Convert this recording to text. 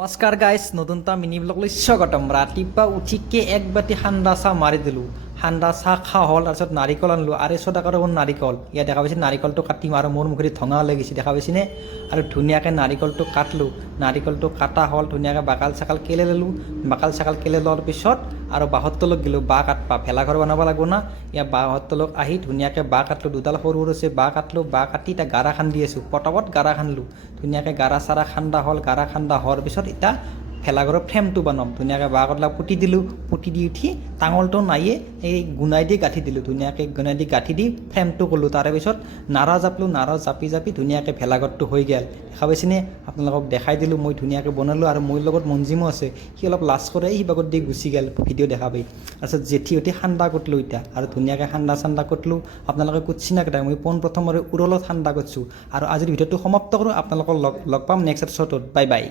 নমস্কাৰ গাইছ, নতুন এটা মিনি ব্লগলৈ স্বাগতম। ৰাতিপুৱা উঠিকে এক বাতি ঠাণ্ডা চাহ মাৰি দিলোঁ। ঠাণ্ডা চাহ খোৱা হ'ল, তাৰপিছত নাৰিকল আনিলোঁ। 250 টকাৰ নাৰিকল। ইয়াত দেখা পাইছে নাৰিকলটো কাটিম আৰু মোৰ মুখেদি ধঙা ওলাই গৈছে, দেখা পাইছেনে? আৰু ধুনীয়াকৈ নাৰিকলটো কাটলোঁ। নাৰিকলটো কাটা হ'ল, ধুনীয়াকৈ বাকাল চাকাল কেলে ল'লোঁ। বাকাল চাকাল কেলে লোৱাৰ পিছত আৰু বাঁহৰ তলত গ'লোঁ বাঁহ কাটবা। ভেলাঘৰ বনাব লাগিব না, ইয়াত বাঁহৰ তলত আহি ধুনীয়াকৈ বাঁহ কাটলোঁ। দুডাল সৰু সৰু আছে বাঁহ কাটলোঁ। বাঁহ কাটি এতিয়া গাৰা খান্দি আছোঁ। পটাপট গাৰা খান্দলোঁ। ধুনীয়াকৈ গাৰা চাৰা খান্দা হ'ল। গাৰা খান্দা হোৱাৰ পিছত এতিয়া ভেলাঘৰৰ ফ্ৰেমটো বনাম। ধুনীয়াকৈ বাঁহ কটলা পুতি দিলোঁ। পুতি দি উঠি টাঙলটো নাইয়ে এই গুণাই দি গাঁঠি দিলোঁ। ধুনীয়াকৈ গুণাই দি গাঁঠি দি ফ্ৰেমটো কৰিলোঁ। তাৰে পিছত নাৰা জাপলোঁ। নাৰা জাপি জাপি ধুনীয়াকৈ ভেলাঘৰটো হৈ গ'ল। দেখা পাইছেনে? আপোনালোকক দেখাই দিলোঁ। মই ধুনীয়াকৈ বনালোঁ আৰু মোৰ লগত মঞ্জিমো আছে। সি অলপ লাজ কৰে, সি বাগত দি গুচি গ'ল ভিডিঅ' দেখা পাই। তাৰপিছত জেঠিহঁতে সান্দা কুটলোঁ এতিয়া আৰু ধুনীয়াকৈ সান্দা চান্দা কুটলোঁ। আপোনালোকে কুটছি না কেইটা? মই পোনপ্ৰথমে উৰলত সান্দা কুটছোঁ। আৰু আজিৰ ভিডিঅ'টো সমাপ্ত কৰোঁ। আপোনালোকক লগ পাম নেক্সট এপিছডত। Bye bye.